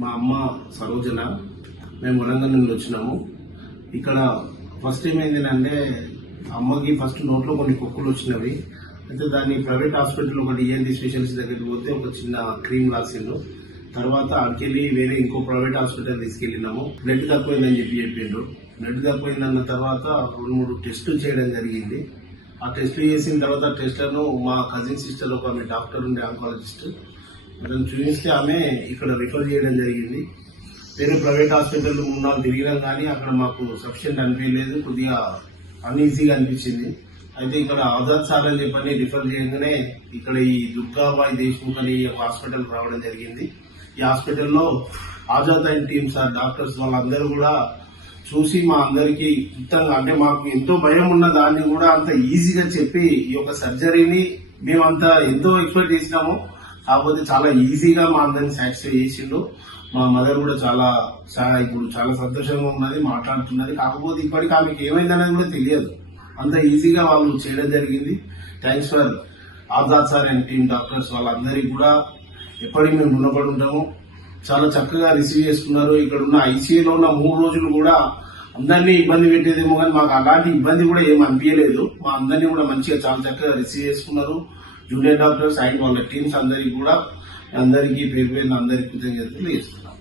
మా అమ్మ సరోజన, మేము వరంగల్ నుండి వచ్చినాము. ఇక్కడ ఫస్ట్ ఏమైందంటే అమ్మకి ఫస్ట్ నోట్లో కొన్ని కుక్కలు వచ్చినవి. అయితే దాన్ని ప్రైవేట్ హాస్పిటల్ ఒకటి ఈఎన్టీ స్పెషలిస్ట్ దగ్గరికి పోతే ఒక చిన్న క్రీమ్ రాసిండు. తర్వాత అక్కడికి వేరే ఇంకో ప్రైవేట్ హాస్పిటల్ తీసుకెళ్ళినాము. బ్లడ్ తక్కువైందని చెప్పిండు. బ్లడ్ తక్కువైందన్న తర్వాత 2-3 టెస్టులు చేయడం జరిగింది. ఆ టెస్టులు చేసిన తర్వాత టెస్ట్లను మా కజిన్ సిస్టర్ ఒక ఆమె డాక్టర్ ఉండే ఆంకాలజిస్ట్ అతను చూపిస్తే ఆమె ఇక్కడ రిఫర్ చేయడం జరిగింది. వేరే ప్రైవేట్ హాస్పిటల్ 3-4 తిరిగినాం కానీ అక్కడ మాకు సఫిషియెంట్ అనిపించలేదు, కొద్దిగా అన్ఈజీగా అనిపించింది. అయితే ఇక్కడ ఆజాద్ సార్ అని చెప్పని రిఫర్ చేయగానే ఇక్కడ ఈ దుర్గాబాయి దేశ్ముఖ్ అని ఒక హాస్పిటల్ రావడం జరిగింది. ఈ హాస్పిటల్లో Azad and team sir doctors వాళ్ళందరూ కూడా చూసి మా అందరికి ఉచితంగా, అంటే మాకు ఎంతో భయం ఉన్న దాన్ని కూడా అంత ఈజీగా చెప్పి ఈ యొక్క సర్జరీని మేమంతా ఎంతో ఎక్స్పెక్ట్ చేసినాము. కాకపోతే చాలా ఈజీగా మా అందరిని సాటిస్ఫై చేసిండు. మా మదర్ కూడా ఇప్పుడు చాలా సంతోషంగా ఉన్నది, మాట్లాడుతున్నది. కాకపోతే ఇప్పటికి ఆమెకి ఏమైందనేది కూడా తెలియదు. అంత ఈజీగా వాళ్ళు చేయడం జరిగింది. Thanks for Azad sir and team doctors వాళ్ళందరికీ కూడా ఎప్పటికీ మేము రుణపడి ఉంటాము. చాలా చక్కగా రిసీవ్ చేసుకున్నారు. ఇక్కడ ఉన్న ఐసీయూలో ఉన్న 3 రోజులు కూడా అందరినీ ఇబ్బంది పెట్టేదేమో కానీ మాకు అలాంటి ఇబ్బంది కూడా ఏం అనిపించలేదు. మా అందరినీ కూడా మంచిగా చాలా చక్కగా రిసీవ్ చేసుకున్నారు. జూనియర్ డాక్టర్స్ అండ్ వాళ్ళ టీమ్స్ అందరికీ కూడా పేరు అందరికీ కృతజ్ఞతలు చేస్తున్నాం.